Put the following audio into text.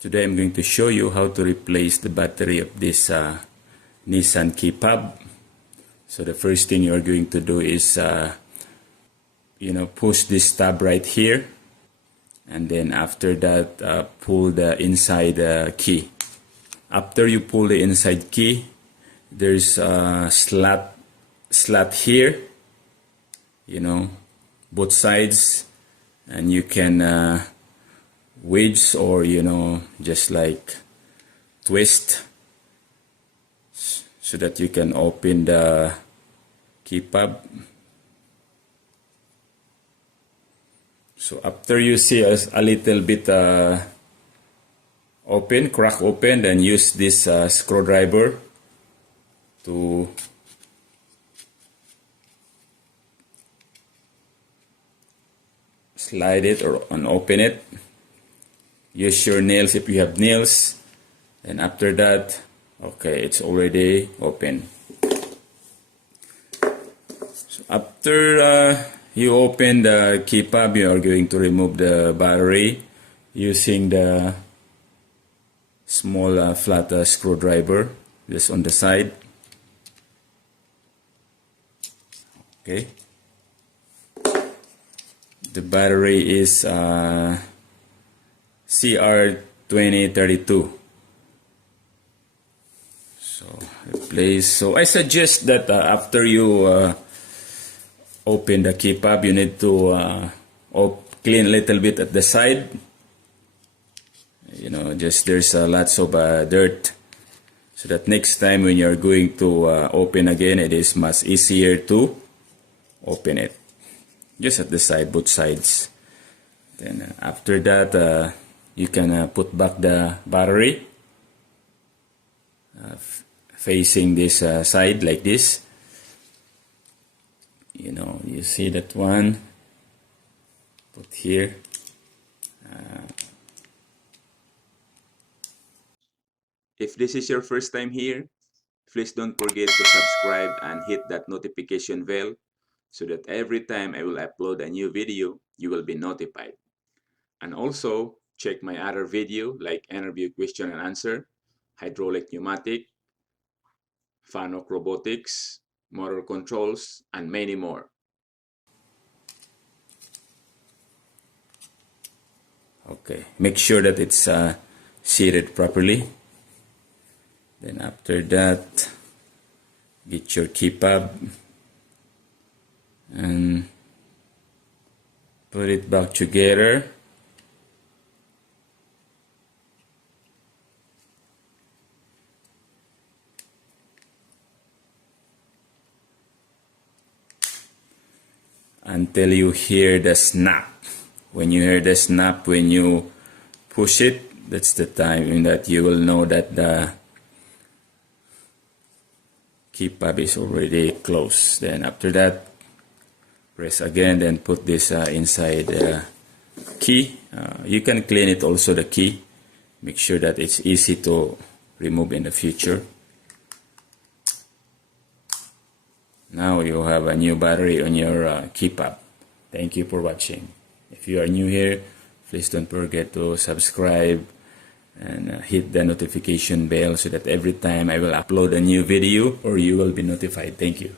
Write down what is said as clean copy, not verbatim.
Today I'm going to show you how to replace the battery of this Nissan key fob. So the first thing you're going to do is push this tab right here, and then after that pull the inside key. After you pull the inside key, there's a slot here, both sides, and you can wedge or just like twist so that you can open the key fob. So after you see a little bit crack open, then use this screwdriver to slide it or unopen it. Use your nails if you have nails, and after that, okay, it's already open. So after you open the key fob, you are going to remove the battery using the small flat screwdriver just on the side. Okay. The battery is CR2032. So replace. So I suggest that after you open the key fob, you need to clean a little bit at the side. Just there's lots of dirt, so that next time when you're going to open again, it is much easier to open it. Just at the side, both sides. Then after that, you can put back the battery facing this side like this. You see that one. Put here. If this is your first time here, please don't forget to subscribe and hit that notification bell so that every time I will upload a new video, you will be notified. And also, check my other video like interview question and answer, hydraulic pneumatic, FANUC robotics, motor controls, and many more. Okay, make sure that it's seated properly. Then after that, get your key fob and put it back together. Until you hear the snap. When you hear the snap, when you push it, that's the time that you will know that the key fob is already closed. Then after that, press again, then put this inside the key. You can clean it also, the key. Make sure that it's easy to remove in the future. Now you have a new battery on your key fob. Thank you for watching. If you are new here, please don't forget to subscribe and hit the notification bell so that every time I will upload a new video, or you will be notified. Thank you.